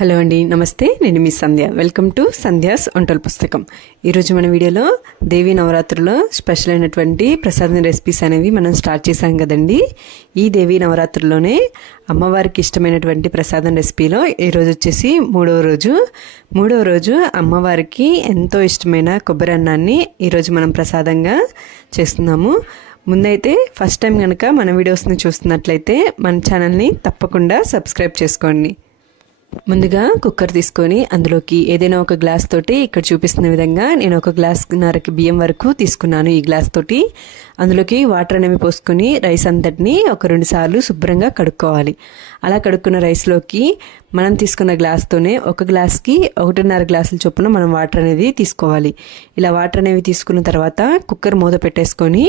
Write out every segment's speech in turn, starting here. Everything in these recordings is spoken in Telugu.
హలో అండి నమస్తే. నేను మీ సంధ్య. వెల్కమ్ టు సంధ్యాస్ వంటల పుస్తకం. ఈరోజు మన వీడియోలో దేవీ నవరాత్రులో స్పెషల్ అయినటువంటి ప్రసాదం రెసిపీస్ అనేవి మనం స్టార్ట్ చేశాం కదండి. ఈ దేవీ నవరాత్రుల్లోనే అమ్మవారికి ఇష్టమైనటువంటి ప్రసాదం రెసిపీలో ఈరోజు వచ్చేసి మూడవ రోజు. మూడవ రోజు అమ్మవారికి ఎంతో ఇష్టమైన కొబ్బరి అన్నాన్ని ఈరోజు మనం ప్రసాదంగా చేస్తున్నాము. ముందైతే ఫస్ట్ టైం కనుక మన వీడియోస్ని చూస్తున్నట్లయితే మన ఛానల్ని తప్పకుండా సబ్స్క్రైబ్ చేసుకోండి. ముందుగా కుక్కర్ తీసుకొని అందులోకి ఏదైనా ఒక గ్లాస్ తోటి ఇక్కడ చూపిస్తున్న విధంగా నేను ఒక గ్లాస్ నరకి బియ్యం వరకు తీసుకున్నాను ఈ గ్లాస్ తోటి. అందులోకి వాటర్ అనేవి పోసుకొని రైస్ అంతటిని ఒక రెండు సార్లు శుభ్రంగా కడుక్కోవాలి. అలా కడుక్కున్న రైస్లోకి మనం తీసుకున్న గ్లాస్తోనే ఒక గ్లాస్కి ఒకటిన్నర గ్లాసుల చొప్పున మనం వాటర్ అనేది తీసుకోవాలి. ఇలా వాటర్ అనేవి తీసుకున్న తర్వాత కుక్కర్ మూత పెట్టేసుకొని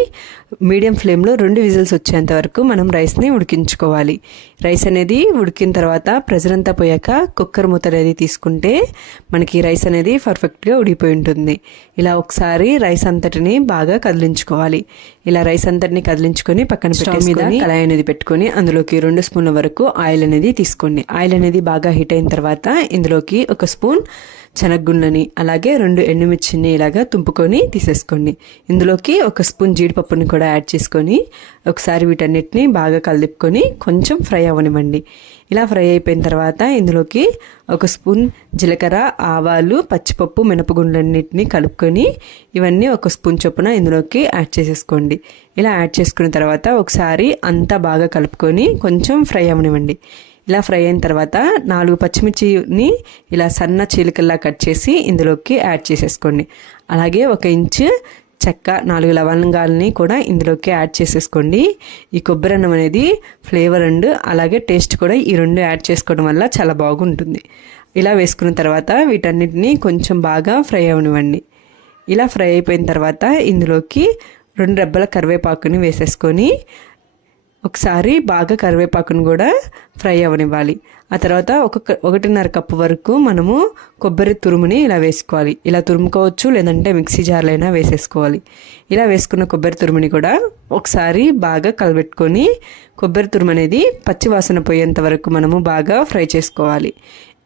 మీడియం ఫ్లేమ్లో రెండు విజిల్స్ వచ్చేంత వరకు మనం రైస్ని ఉడికించుకోవాలి. రైస్ అనేది ఉడికిన తర్వాత ప్రెజర్ అంతా పోయాక కుక్కర్ మూత అనేది తీసుకుంటే మనకి రైస్ అనేది పర్ఫెక్ట్గా ఉడికిపోయి ఉంటుంది. ఇలా ఒకసారి రైస్ అంతటిని బాగా కదిలించుకోవాలి. ఇలా రైస్ అంతటిని కదిలించుకొని పక్కన స్టవ్ మీద? కళాయి అనేది పెట్టుకొని అందులోకి రెండు స్పూన్ల వరకు ఆయిల్ అనేది తీసుకోండి. ఆయిల్ అనేది బాగా హీట్ అయిన తర్వాత ఇందులోకి ఒక స్పూన్ శనగగుండ్లని అలాగే రెండు ఎండుమిర్చిని ఇలాగా తుంపుకొని తీసేసుకోండి. ఇందులోకి ఒక స్పూన్ జీడిపప్పుని కూడా యాడ్ చేసుకొని ఒకసారి వీటన్నిటిని బాగా కలిపుకొని కొంచెం ఫ్రై అవ్వనివ్వండి. ఇలా ఫ్రై అయిపోయిన తర్వాత ఇందులోకి ఒక స్పూన్ జీలకర్ర ఆవాలు పచ్చిపప్పు మినపగుండ్లన్నిటిని కలుపుకొని ఇవన్నీ ఒక స్పూన్ చొప్పున ఇందులోకి యాడ్ చేసేసుకోండి. ఇలా యాడ్ చేసుకున్న తర్వాత ఒకసారి అంతా బాగా కలుపుకొని కొంచెం ఫ్రై అవ్వనివ్వండి. ఇలా ఫ్రై అయిన తర్వాత నాలుగు పచ్చిమిర్చిని ఇలా సన్న చీలికల్లా కట్ చేసి ఇందులోకి యాడ్ చేసేసుకోండి. అలాగే ఒక ఇంచు చెక్క నాలుగు లవంగాలని కూడా ఇందులోకి యాడ్ చేసేసుకోండి. ఈ కొబ్బరి అన్నం అనేది ఫ్లేవర్ అండ్ అలాగే టేస్ట్ కూడా ఈ రెండు యాడ్ చేసుకోవడం వల్ల చాలా బాగుంటుంది. ఇలా వేసుకున్న తర్వాత వీటన్నిటిని కొంచెం బాగా ఫ్రై అవనివ్వండి. ఇలా ఫ్రై అయిపోయిన తర్వాత ఇందులోకి రెండు రెబ్బల కరివేపాకుని వేసేసుకొని ఒకసారి బాగా కరివేపాకును కూడా ఫ్రై అవ్వనివ్వాలి ఆ తర్వాత ఒక ఒకటిన్నర కప్పు వరకు మనము కొబ్బరి తురుముని ఇలా వేసుకోవాలి. ఇలా తురుముకోవచ్చు లేదంటే మిక్సీ జార్లో అయినా వేసేసుకోవాలి. ఇలా వేసుకున్న కొబ్బరి తురుముని కూడా ఒకసారి బాగా కలబెట్టుకొని కొబ్బరి తురుము అనేది పచ్చివాసన పోయేంత వరకు మనము బాగా ఫ్రై చేసుకోవాలి.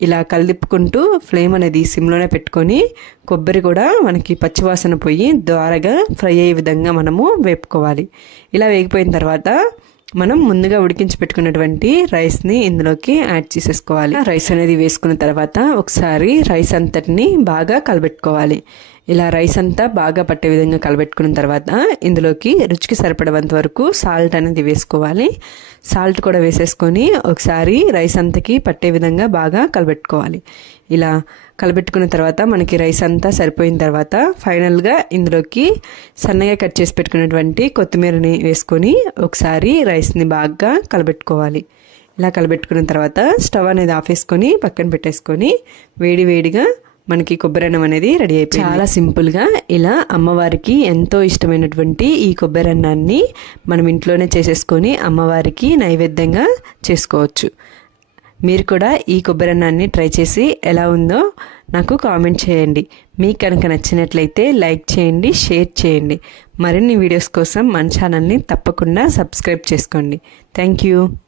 ఇలా కలిపుకుంటూ ఫ్లేమ్ అనేది సిమ్లోనే పెట్టుకొని కొబ్బరి కూడా మనకి పచ్చివాసన పోయి ద్వారగా ఫ్రై అయ్యే విధంగా మనము వేపుకోవాలి. ఇలా వేగిపోయిన తర్వాత మనం ముందుగా ఉడికించి పెట్టుకున్నటువంటి రైస్ని ఇందులోకి యాడ్ చేసేసుకోవాలి. రైస్ అనేది వేసుకున్న తర్వాత ఒకసారి రైస్ అంతటిని బాగా కలబెట్టుకోవాలి. ఇలా రైస్ అంతా బాగా పట్టే విధంగా కలబెట్టుకున్న తర్వాత ఇందులోకి రుచికి సరిపడేంత వరకు సాల్ట్ అనేది వేసుకోవాలి. సాల్ట్ కూడా వేసేసుకొని ఒకసారి రైస్ అంతకి పట్టే విధంగా బాగా కలబెట్టుకోవాలి. ఇలా కలబెట్టుకున్న తర్వాత మనకి రైస్ అంతా సరిపోయిన తర్వాత ఫైనల్గా ఇందులోకి సన్నగా కట్ చేసి పెట్టుకున్నటువంటి కొత్తిమీరని వేసుకొని ఒకసారి రైస్ని బాగా కలబెట్టుకోవాలి. ఇలా కలబెట్టుకున్న తర్వాత స్టవ్ అనేది ఆఫ్ వేసుకొని పక్కన పెట్టేసుకొని వేడి వేడిగా మనకి కొబ్బరి అన్నం అనేది రెడీ అయిపోయింది. చాలా సింపుల్గా ఇలా అమ్మవారికి ఎంతో ఇష్టమైనటువంటి ఈ కొబ్బరి అన్నాన్ని మనం ఇంట్లోనే చేసేసుకొని అమ్మవారికి నైవేద్యంగా చేసుకోవచ్చు. మీరు కూడా ఈ కొబ్బరి అన్నాన్ని ట్రై చేసి ఎలా ఉందో నాకు కామెంట్ చేయండి. మీకు కనుక నచ్చినట్లయితే లైక్ చేయండి షేర్ చేయండి. మరిన్ని వీడియోస్ కోసం మన ఛానల్ని తప్పకుండా సబ్స్క్రైబ్ చేసుకోండి. Thank you.